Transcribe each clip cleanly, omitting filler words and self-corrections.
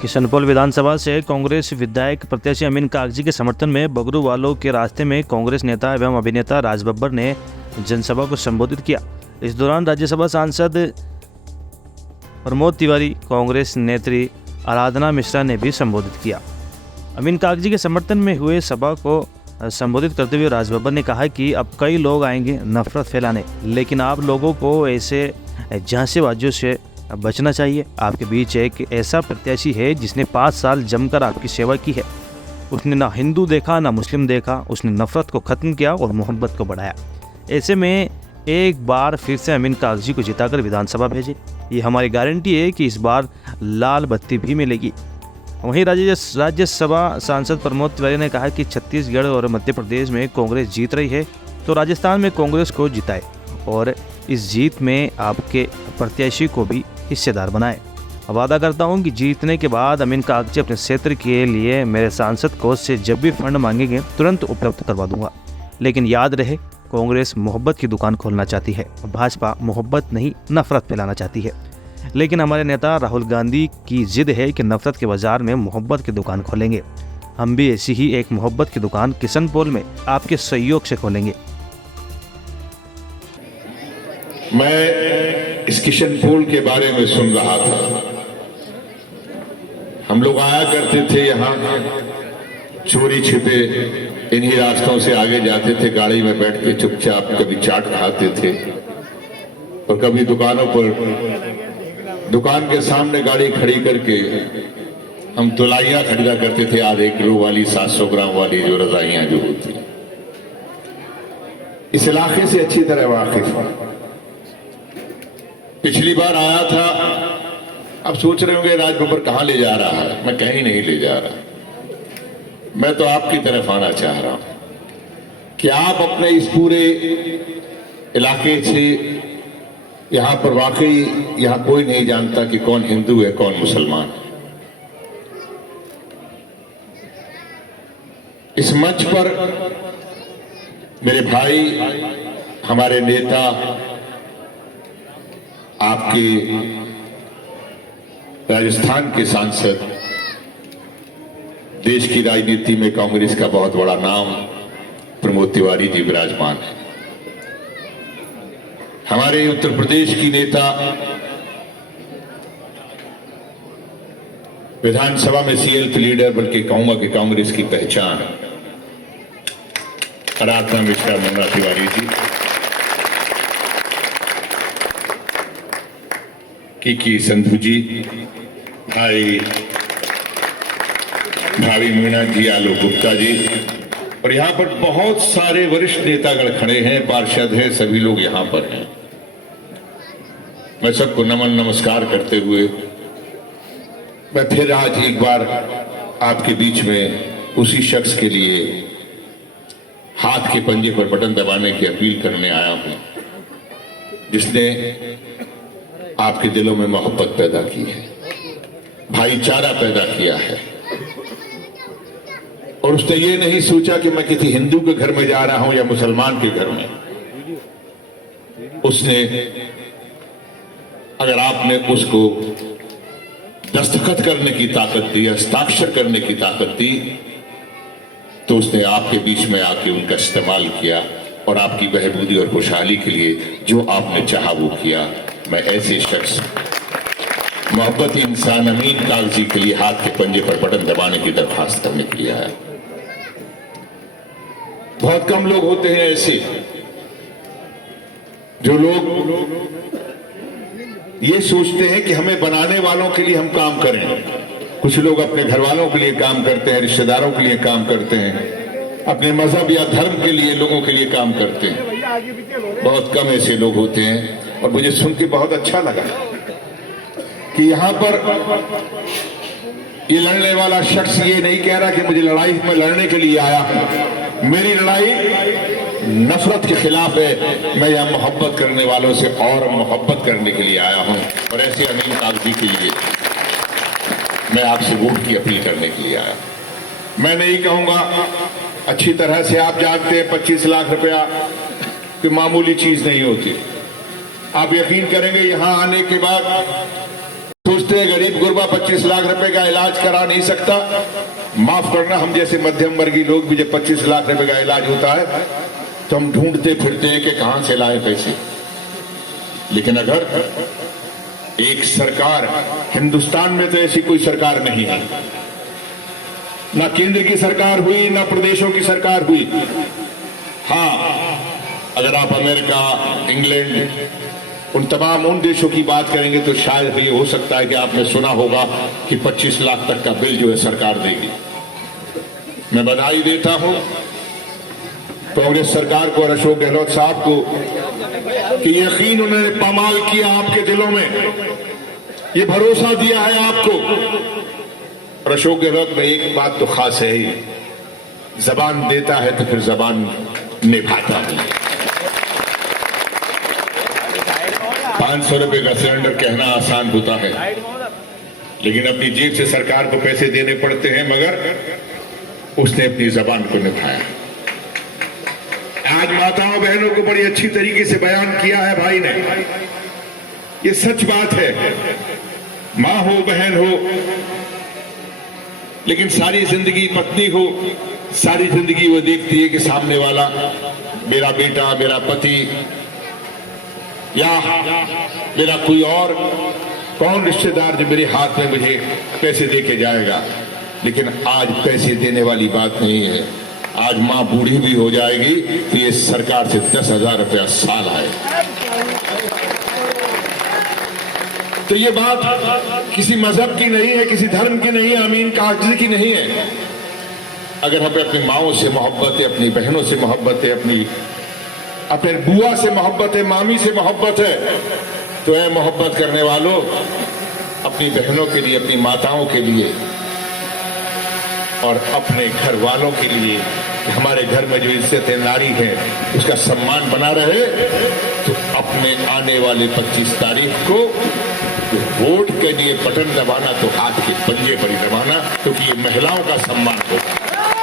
किशनपोल विधानसभा से कांग्रेस विधायक प्रत्याशी अमीन कागजी के समर्थन में बगरू वालों के रास्ते में कांग्रेस नेता एवं अभिनेता राज बब्बर ने जनसभा को संबोधित किया। इस दौरान राज्यसभा सांसद प्रमोद तिवारी, कांग्रेस नेत्री आराधना मिश्रा ने भी संबोधित किया। अमीन कागजी के समर्थन में हुए सभा को संबोधित करते हुए राज बब्बर ने कहा कि अब कई लोग आएंगे नफरत फैलाने, लेकिन आप लोगों को ऐसे झांसेबाजियों से बचना चाहिए। आपके बीच एक ऐसा प्रत्याशी है जिसने 5 साल जमकर आपकी सेवा की है। उसने ना हिंदू देखा ना मुस्लिम देखा, उसने नफरत को ख़त्म किया और मोहब्बत को बढ़ाया। ऐसे में एक बार फिर से अमीन कागजी को जिताकर विधानसभा भेजें। ये हमारी गारंटी है कि इस बार लाल बत्ती भी मिलेगी। वहीं राज्यसभा सांसद प्रमोद तिवारी ने कहा कि छत्तीसगढ़ और मध्य प्रदेश में कांग्रेस जीत रही है, तो राजस्थान में कांग्रेस को जिताए और इस जीत में आपके प्रत्याशी को भी हिस्सेदार बनाए। वादा करता हूं कि जीतने के बाद अमीन कागजी अपने क्षेत्र के लिए मेरे सांसद कोष से जब भी फंड मांगेंगे तुरंत उपलब्ध करवा दूंगा। लेकिन याद रहे, कांग्रेस मोहब्बत की दुकान खोलना चाहती है, भाजपा मोहब्बत नहीं नफरत फैलाना चाहती है। लेकिन हमारे नेता राहुल गांधी की जिद है कि नफरत के बाजार में मोहब्बत की दुकान खोलेंगे। हम भी ऐसी ही एक मोहब्बत की दुकान किशनपोल में आपके सहयोग से खोलेंगे। मैं इस किशनपोल के बारे में सुन रहा था। हम लोग आया करते थे यहाँ, चोरी छिपे इन्हीं रास्तों से आगे जाते थे, गाड़ी में बैठ के चुपचाप कभी चाट खाते थे और कभी दुकानों पर, दुकान के सामने गाड़ी खड़ी करके हम तुलाइयां खरीदा करते थे, आधे किलो वाली, 700 ग्राम वाली जो रजाइयां जो होती। इस इलाके से अच्छी तरह वाकिफ हूं। पिछली बार आया था, अब सोच रहे होंगे राज बब्बर कहां ले जा रहा है। मैं कहीं नहीं ले जा रहा, मैं तो आपकी तरफ आना चाह रहा हूं कि आप अपने इस पूरे इलाके से, यहां पर वाकई यहां कोई नहीं जानता कि कौन हिंदू है कौन मुसलमान है। इस मंच पर मेरे भाई, हमारे नेता, आपके राजस्थान के सांसद, देश की राजनीति में कांग्रेस का बहुत बड़ा नाम प्रमोद तिवारी जी विराजमान है। हमारे उत्तर प्रदेश की नेता, विधानसभा में सीएल्प लीडर, बल्कि कहूंगा कि कांग्रेस की पहचान, आराधना मिश्रा मोना तिवारी जी, की संधू जी, भावी मीना जी, आलोक गुप्ता जी, और यहाँ पर बहुत सारे वरिष्ठ नेतागण खड़े हैं, पार्षद हैं, सभी लोग यहाँ पर हैं। मैं सबको नमन नमस्कार करते हुए मैं फिर आज एक बार आपके बीच में उसी शख्स के लिए हाथ के पंजे पर बटन दबाने की अपील करने आया हूं जिसने आपके दिलों में मोहब्बत पैदा की है, भाईचारा पैदा किया है, और उसने ये नहीं सोचा कि मैं किसी हिंदू के घर में जा रहा हूं या मुसलमान के घर में। उसने, अगर आपने उसको दस्तखत करने की ताकत दी, हस्ताक्षर करने की ताकत दी, तो उसने आपके बीच में आके उनका इस्तेमाल किया और आपकी बहबूदी और खुशहाली के लिए जो आपने चाहा वो किया। मैं ऐसे शख्स, मोहब्बत इंसान अमीन कागजी के लिए हाथ के पंजे पर बटन दबाने की दरखास्त करने के लिए आया। बहुत कम लोग होते हैं ऐसे जो लोग ये सोचते हैं कि हमें बनाने वालों के लिए हम काम करें। कुछ लोग अपने घर वालों के लिए काम करते हैं, रिश्तेदारों के लिए काम करते हैं, अपने मजहब या धर्म के लिए, लोगों के लिए काम करते हैं। बहुत कम ऐसे लोग होते हैं। और मुझे सुन के बहुत अच्छा लगा कि यहाँ पर ये लड़ने वाला शख्स ये नहीं कह रहा कि मुझे लड़ाई में लड़ने के लिए आया हूं। मेरी लड़ाई नफरत के खिलाफ है। मैं यहाँ मोहब्बत करने वालों से और मोहब्बत करने के लिए आया हूं। और ऐसे अमीन कागजी के लिए मैं आपसे वोट की अपील करने के लिए आया। मैं नहीं कहूंगा, अच्छी तरह से आप जानते हैं 25 लाख रुपया कि मामूली चीज नहीं होती। आप यकीन करेंगे, यहां आने के बाद सोचते दूसरे गरीब गुरबा 25 लाख रुपए का इलाज करा नहीं सकता, माफ करना, हम जैसे मध्यम वर्गीय लोग भी जब 25 लाख रुपए का इलाज होता है तो हम ढूंढते फिरते हैं कि कहां से लाए पैसे। लेकिन अगर एक सरकार, हिंदुस्तान में तो ऐसी कोई सरकार नहीं है, ना केंद्र की सरकार हुई ना प्रदेशों की सरकार हुई। हाँ, अगर आप अमेरिका, इंग्लैंड, उन तमाम उन देशों की बात करेंगे तो शायद ये हो सकता है कि आपने सुना होगा कि 25 लाख तक का बिल जो है सरकार देगी। मैं बधाई देता हूं कांग्रेस सरकार को और अशोक गहलोत साहब को कि यकीन उन्होंने पामाल किया आपके दिलों में, ये भरोसा दिया है आपको। और अशोक गहलोत में एक बात तो खास है ही, जबान देता है तो फिर जबान निभाता है। 500 रुपए का सिलेंडर कहना आसान होता है, लेकिन अपनी जेब से सरकार को पैसे देने पड़ते हैं, मगर उसने अपनी जबान को निभाया। आज माताओं बहनों को बड़ी अच्छी तरीके से बयान किया है भाई ने, ये सच बात है। मां हो, बहन हो, लेकिन सारी जिंदगी पत्नी हो, सारी जिंदगी वो देखती है कि सामने वाला मेरा बेटा, मेरा पति या मेरा कोई और कौन रिश्तेदार जो मेरे हाथ में मुझे पैसे देके जाएगा। लेकिन आज पैसे देने वाली बात नहीं है। आज मां बूढ़ी भी हो जाएगी तो ये सरकार से 10,000 रुपया साल आए। तो ये बात किसी मजहब की नहीं है, किसी धर्म की नहीं है, अमीन कागजी की नहीं है। अगर हमें अपनी माओं से मोहब्बत है, अपनी बहनों से मोहब्बत है, अपने बुआ से मोहब्बत है, मामी से मोहब्बत है, तो ऐ मोहब्बत करने वालों, अपनी बहनों के लिए, अपनी माताओं के लिए और अपने घर वालों के लिए कि हमारे घर में जो इज्जत नारी है उसका सम्मान बना रहे, तो अपने आने वाले 25 तारीख को तो वोट के लिए बटन दबाना तो हाथ के पंजे पर ही दबाना, क्योंकि ये महिलाओं का सम्मान होगा,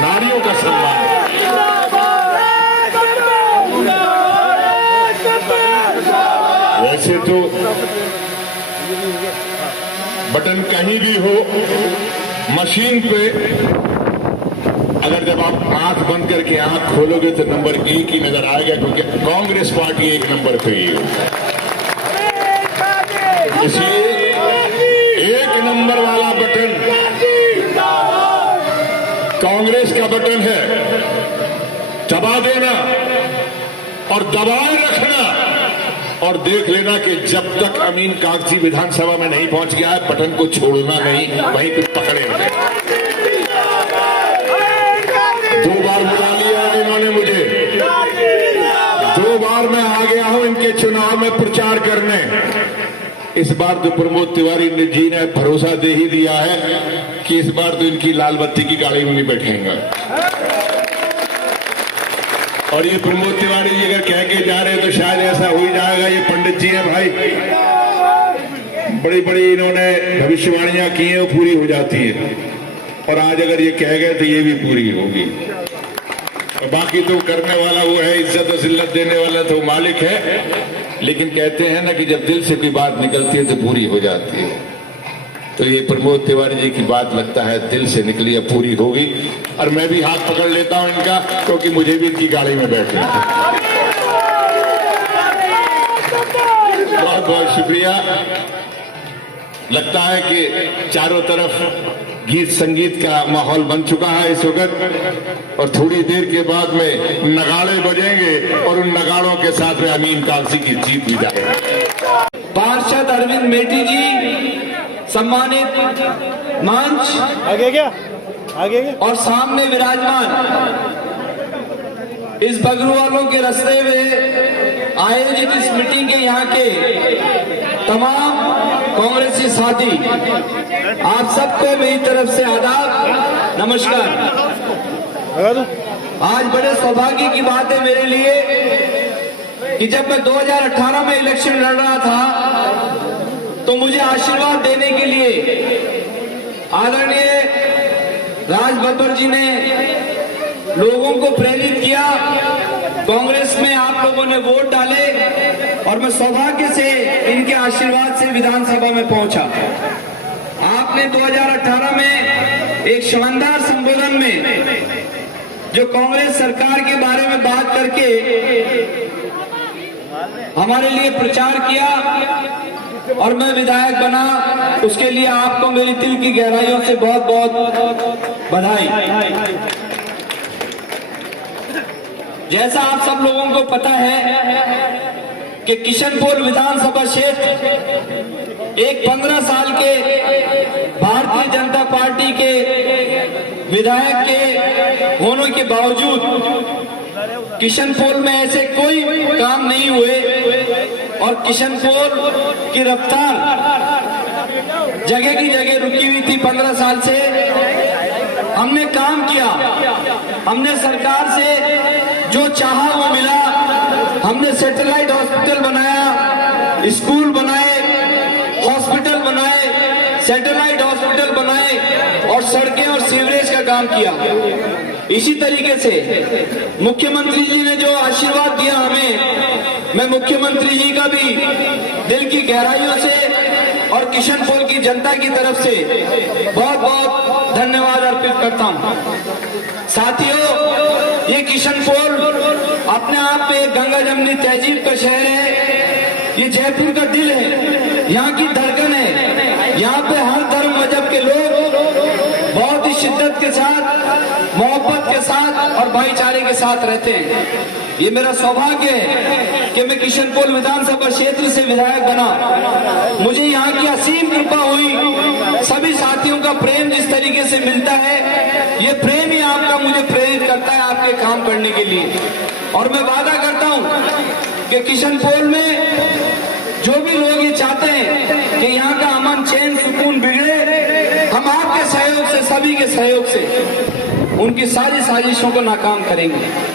नारियों का सम्मान होगा। वैसे तो बटन कहीं भी हो, मशीन पे अगर जब आप आंख बंद करके आंख खोलोगे तो नंबर 1 ही नजर आएगा, क्योंकि कांग्रेस पार्टी 1 नंबर पे ही है। इसलिए 1 नंबर वाला बटन कांग्रेस का बटन है, दबा देना और दबाए रखना और देख लेना कि जब तक अमीन कागजी विधानसभा में नहीं पहुंच गया है, बटन को छोड़ना नहीं, वहीं पे पकड़े रहे। 2 बार बुला लिया है इन्होंने मुझे, 2 बार मैं आ गया हूं इनके चुनाव में प्रचार करने। इस बार तो प्रमोद तिवारी जी ने भरोसा दे ही दिया है कि इस बार तो इनकी लाल बत्ती की गाड़ी में नहीं बैठेंगे। और ये प्रमोद तिवारी जी अगर कह के जा रहे हैं तो शायद ऐसा हो ही जाएगा। ये पंडित जी हैं भाई, बड़ी बड़ी इन्होंने भविष्यवाणियां की हैं, वो पूरी हो जाती है। और आज अगर ये कह गए तो ये भी पूरी होगी। और बाकी तो करने वाला वो है, इज्जत और जिल्लत देने वाला तो मालिक है। लेकिन कहते हैं ना कि जब दिल से कोई बात निकलती है तो पूरी हो जाती है। तो ये प्रमोद तिवारी जी की बात लगता है दिल से निकली है, पूरी होगी। और मैं भी हाथ पकड़ लेता हूं इनका, क्योंकि मुझे भी इनकी गाड़ी में बैठना है। बहुत बहुत शुक्रिया। लगता है कि चारों तरफ गीत संगीत का माहौल बन चुका है इस वक्त, और थोड़ी देर के बाद में नगाड़े बजेंगे और उन नगाड़ों के साथ में अमीन कागजी की जीत भी जाएगी। पार्षद अरविंद मेटी जी सम्मानित मंच आगे और सामने विराजमान इस बगरूवालों के रास्ते में आयोजित इस मीटिंग के यहाँ के तमाम कांग्रेसी साथी, आप सबको मेरी तरफ से आदाब, नमस्कार। आज बड़े सौभाग्य की बात है मेरे लिए कि जब मैं 2018 में इलेक्शन लड़ रहा था तो मुझे आशीर्वाद देने के लिए आदरणीय राज बब्बर जी ने लोगों को प्रेरित किया। कांग्रेस में आप लोगों ने वोट डाले और मैं सौभाग्य से इनके आशीर्वाद से विधानसभा में पहुंचा। आपने 2018 में एक शानदार संबोधन में जो कांग्रेस सरकार के बारे में बात करके हमारे लिए प्रचार किया और मैं विधायक बना, उसके लिए आपको मेरी दिल की गहराइयों से बहुत बहुत बधाई। जैसा आप सब लोगों को पता है कि किशनपोल विधानसभा क्षेत्र एक 15 साल के भारतीय जनता पार्टी के विधायक के होने के बावजूद किशनपोल में ऐसे कोई काम नहीं हुए और किशनपोल की रफ्तार जगह की जगह रुकी हुई थी। 15 साल से हमने काम किया, हमने सरकार से जो चाहा वो मिला। हमने सैटेलाइट हॉस्पिटल बनाया, स्कूल बनाए, हॉस्पिटल बनाए, सैटेलाइट हॉस्पिटल बनाए और सड़कें और सीवरेज का काम किया। इसी तरीके से मुख्यमंत्री जी ने जो आशीर्वाद दिया हमें, मैं मुख्यमंत्री जी का भी दिल की गहराइयों से और किशनपोल की जनता की तरफ से बहुत बहुत धन्यवाद अर्पित करता हूं। साथियों, ये किशनपोल अपने आप में गंगा जमनी तहजीब का शहर है। ये जयपुर का दिल है, यहाँ की धड़कन है। यहाँ पे हर धर्म मजहब के लोग बहुत ही शिद्दत के साथ, मोहब्बत के साथ और भाईचारे के साथ रहते हैं। ये मेरा सौभाग्य है कि मैं किशनपोल विधानसभा क्षेत्र से विधायक बना। मुझे यहाँ की असीम कृपा हुई। सभी साथियों का प्रेम जिस तरीके से मिलता है, ये प्रेम ही आपका मुझे प्रेरित करता है आपके काम करने के लिए। और मैं वादा करता हूँ कि किशनपोल में जो भी लोग ये चाहते हैं कि यहाँ का अमन चैन सुकून बिगड़े, हम आपके सहयोग से, सभी के सहयोग से उनकी सारी साजिशों को नाकाम करेंगे।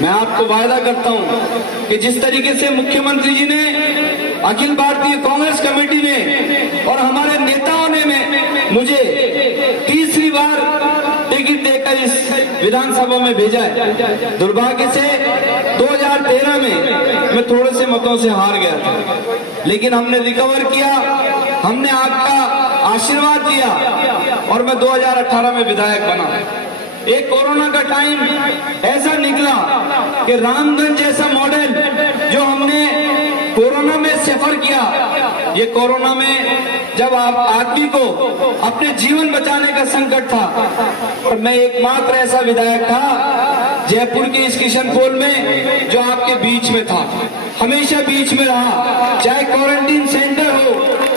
मैं आपको वादा करता हूं कि जिस तरीके से मुख्यमंत्री जी ने, अखिल भारतीय कांग्रेस कमेटी ने और हमारे नेताओं ने मुझे तीसरी बार टिकट देकर इस विधानसभा में भेजा है। दुर्भाग्य से 2013 में मैं थोड़े से मतों से हार गया था, लेकिन हमने रिकवर किया, हमने आपका आशीर्वाद दिया और मैं 2018 में विधायक बना। एक कोरोना का टाइम ऐसा निकला कि रामगंज जैसा मॉडल जो हमने कोरोना में सफर किया, ये कोरोना में जब आप आदमी को अपने जीवन बचाने का संकट था और मैं एकमात्र ऐसा विधायक था जयपुर के इस किशनपोल में जो आपके बीच में था, हमेशा बीच में रहा। चाहे क्वारंटीन सेंटर हो,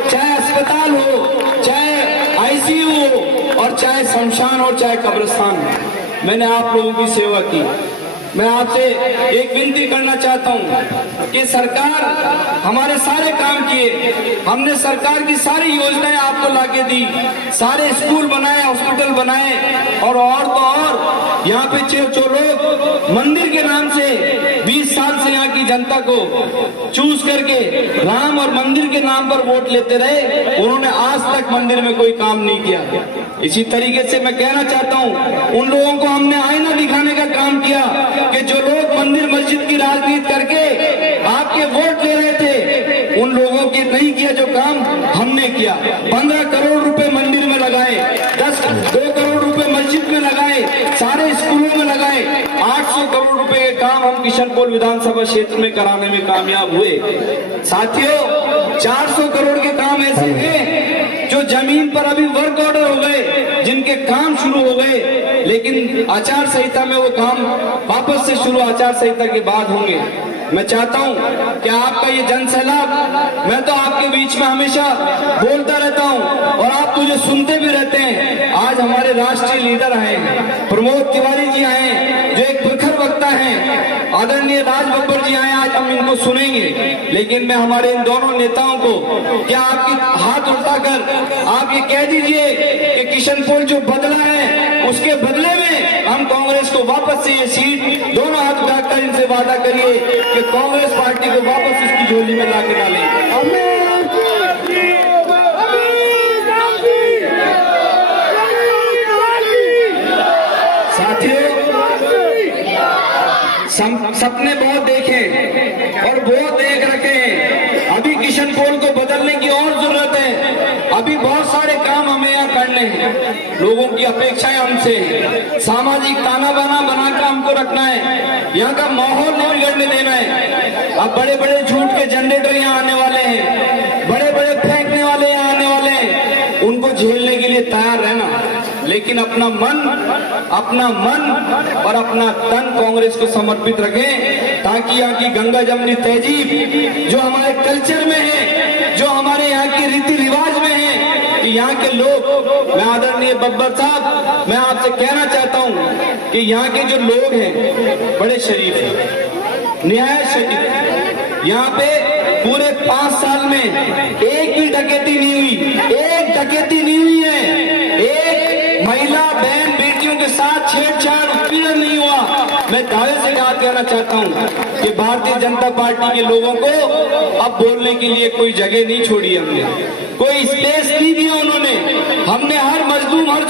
चाहे अस्पताल हो, चाहे आईसीयू हो और चाहे शमशान हो, चाहे कब्रिस्तान हो, मैंने आप लोगों की सेवा की। मैं आपसे एक विनती करना चाहता हूं कि सरकार हमारे सारे काम किए, हमने सरकार की सारी योजनाएं आपको लाके दी, सारे स्कूल बनाए, हॉस्पिटल बनाए और तो और यहाँ पे जो लोग मंदिर के नाम से 20 साल से यहाँ की जनता को चूज करके राम और मंदिर के नाम पर वोट लेते रहे, उन्होंने आज तक मंदिर में कोई काम नहीं किया। इसी तरीके से मैं कहना चाहता हूँ उन लोगों को हमने आईना दिखाने का काम किया कि जो लोग मंदिर मस्जिद की राजनीति करके आपके वोट ले रहे थे, उन लोगों के नहीं किया जो काम हमने किया। 15 करोड़ रुपए मंदिर में लगाए, 2 करोड़ रुपए मस्जिद में लगाए, सारे स्कूलों में लगाए, 800 करोड़ रुपए के काम हम किशनपोल विधानसभा क्षेत्र में कराने में कामयाब हुए। साथियों, 400 करोड़ के काम ऐसे हैं जो जमीन पर अभी वर्क ऑर्डर हो गए, जिनके काम शुरू हो गए, लेकिन आचार संहिता में वो काम वापस से शुरू आचार संहिता के बाद होंगे। मैं चाहता हूं कि आपका ये जन सैलाब, मैं तो आपके बीच में हमेशा बोलता रहता हूं और आप मुझे सुनते भी रहते हैं। आज हमारे राष्ट्रीय लीडर आए, प्रमोद तिवारी जी आए जो एक प्रखर वक्ता हैं, आदरणीय राज बब्बर जी आए, आज हम इनको सुनेंगे। लेकिन मैं हमारे इन दोनों नेताओं को क्या आपके हाथ उठाकर आप ये कह दीजिए कि किशनपोल जो बदला है उसके बदले में हम कांग्रेस को वापस से ये सीट, दोनों हाथ उठाकर इनसे वादा करिए कि कांग्रेस पार्टी को वापस इसकी झोली में ला के डालेंगे। सपने बहुत देखे और बहुत देख रखे हैं, अभी किशनपोल को बदलने की और जरूरत है। अभी बहुत सारे काम हमें यहाँ करने हैं, लोगों की अपेक्षाएं हमसे हैं, सामाजिक ताना बाना बनाकर हमको रखना है, यहाँ का माहौल नहीं बिगड़ने देना है। अब बड़े बड़े झूठ के जनरेटर यहाँ आने वाले हैं, बड़े बड़े फेंकने वाले यहाँ आने वाले हैं, उनको झेलने के लिए तैयार रहना, लेकिन अपना मन और अपना तन कांग्रेस को समर्पित रखें, ताकि यहाँ की गंगा जमनी तहजीब जो हमारे कल्चर में है, जो हमारे यहाँ के रीति रिवाज में है, कि यहाँ के लोग, मैं आदरणीय बब्बर साहब, मैं आपसे कहना चाहता हूँ कि यहाँ के जो लोग हैं बड़े शरीफ हैं, निहायत शरीफ। यहाँ पे पूरे 5 साल में एक भी डकैती नहीं हुई, एक डकैती नहीं हुई है, एक महिला बहन बेटियों के साथ छेड़छाड़ उत्पीड़न नहीं हुआ। मैं दावे से कहना चाहता हूं कि भारतीय जनता पार्टी के लोगों को अब बोलने के लिए कोई जगह नहीं छोड़ी, हमने कोई स्पेस नहीं दिया उन्होंने। हमने हर मजलूम, हर